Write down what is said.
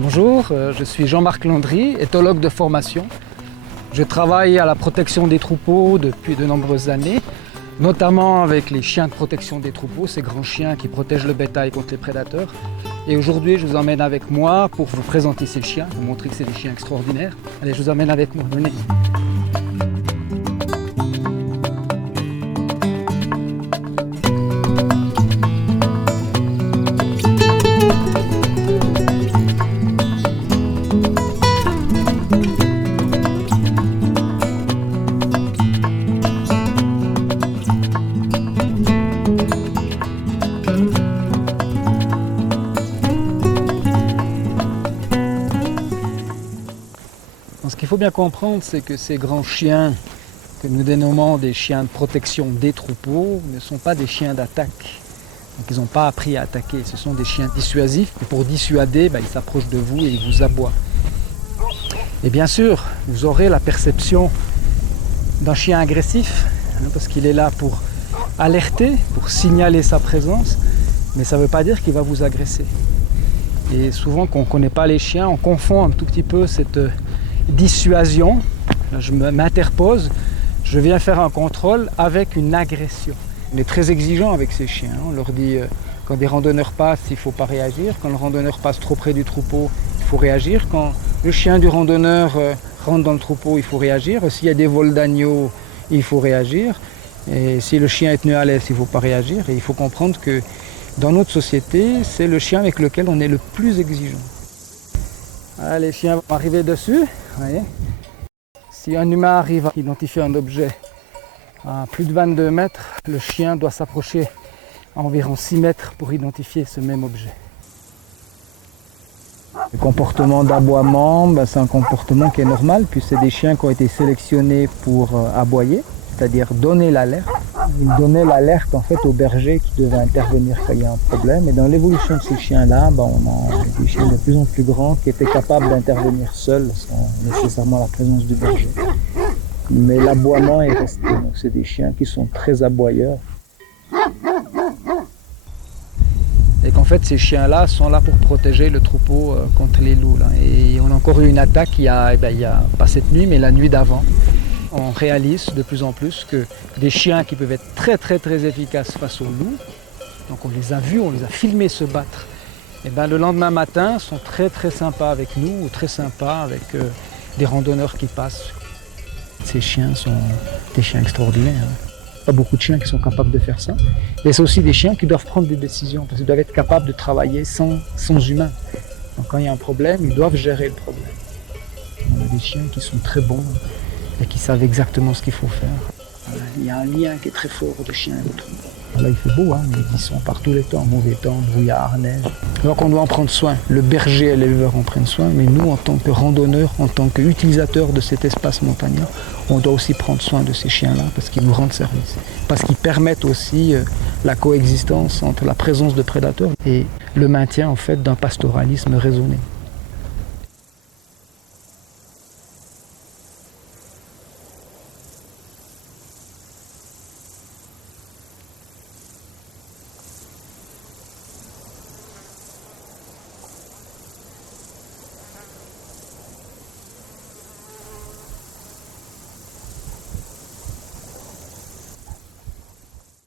Bonjour, je suis Jean-Marc Landry, éthologue de formation. Je travaille à la protection des troupeaux depuis de nombreuses années, notamment avec les chiens de protection des troupeaux, ces grands chiens qui protègent le bétail contre les prédateurs. Et aujourd'hui, je vous emmène avec moi pour vous présenter ces chiens, vous montrer que c'est des chiens extraordinaires. Allez, je vous emmène avec moi, venez. Ce qu'il faut bien comprendre, c'est que ces grands chiens que nous dénommons des chiens de protection des troupeaux ne sont pas des chiens d'attaque. Donc ils n'ont pas appris à attaquer, ce sont des chiens dissuasifs. Et pour dissuader, ils s'approchent de vous et ils vous aboient. Et bien sûr, vous aurez la perception d'un chien agressif, parce qu'il est là pour alerter, pour signaler sa présence, mais ça ne veut pas dire qu'il va vous agresser. Et souvent, quand on ne connaît pas les chiens, on confond un tout petit peu cette dissuasion. Là, je m'interpose, je viens faire un contrôle avec une agression. On est très exigeant avec ces chiens. On leur dit quand des randonneurs passent, il ne faut pas réagir. Quand le randonneur passe trop près du troupeau, il faut réagir. Quand le chien du randonneur rentre dans le troupeau, il faut réagir. S'il y a des vols d'agneaux, il faut réagir. Et si le chien est tenu à l'aise, il ne faut pas réagir. Et il faut comprendre que dans notre société, c'est le chien avec lequel on est le plus exigeant. Voilà, les chiens vont arriver dessus. Voyez. Si un humain arrive à identifier un objet à plus de 22 mètres, le chien doit s'approcher à environ 6 mètres pour identifier ce même objet. Le comportement d'aboiement, c'est un comportement qui est normal, puis c'est des chiens qui ont été sélectionnés pour aboyer, c'est-à-dire donner l'alerte. Ils donnaient l'alerte en fait aux bergers qui devaient intervenir quand il y a un problème. Et dans l'évolution de ces chiens-là, on a des chiens de plus en plus grands qui étaient capables d'intervenir seuls sans nécessairement la présence du berger. Mais l'aboiement est resté. Donc c'est des chiens qui sont très aboyeurs. Et qu'en fait ces chiens-là sont là pour protéger le troupeau contre les loups. Là. Et on a encore eu une attaque il y a pas cette nuit, mais la nuit d'avant. On réalise de plus en plus que des chiens qui peuvent être très efficaces face aux loups, donc on les a vus, on les a filmés se battre, et le lendemain matin sont très sympas avec nous, ou très sympas avec des randonneurs qui passent. Ces chiens sont des chiens extraordinaires. Pas beaucoup de chiens qui sont capables de faire ça. Et c'est aussi des chiens qui doivent prendre des décisions, parce qu'ils doivent être capables de travailler sans humains. Donc quand il y a un problème, ils doivent gérer le problème. On a des chiens qui sont très bons et qui savent exactement ce qu'il faut faire. Il y a un lien qui est très fort de chien et de troupeau. Là il fait beau, mais ils sont par tous les temps, mauvais temps, brouillard, neige. Donc on doit en prendre soin. Le berger et l'éleveur en prennent soin, mais nous en tant que randonneurs, en tant qu'utilisateurs de cet espace montagnard, on doit aussi prendre soin de ces chiens-là parce qu'ils nous rendent service. Parce qu'ils permettent aussi la coexistence entre la présence de prédateurs et le maintien en fait d'un pastoralisme raisonné.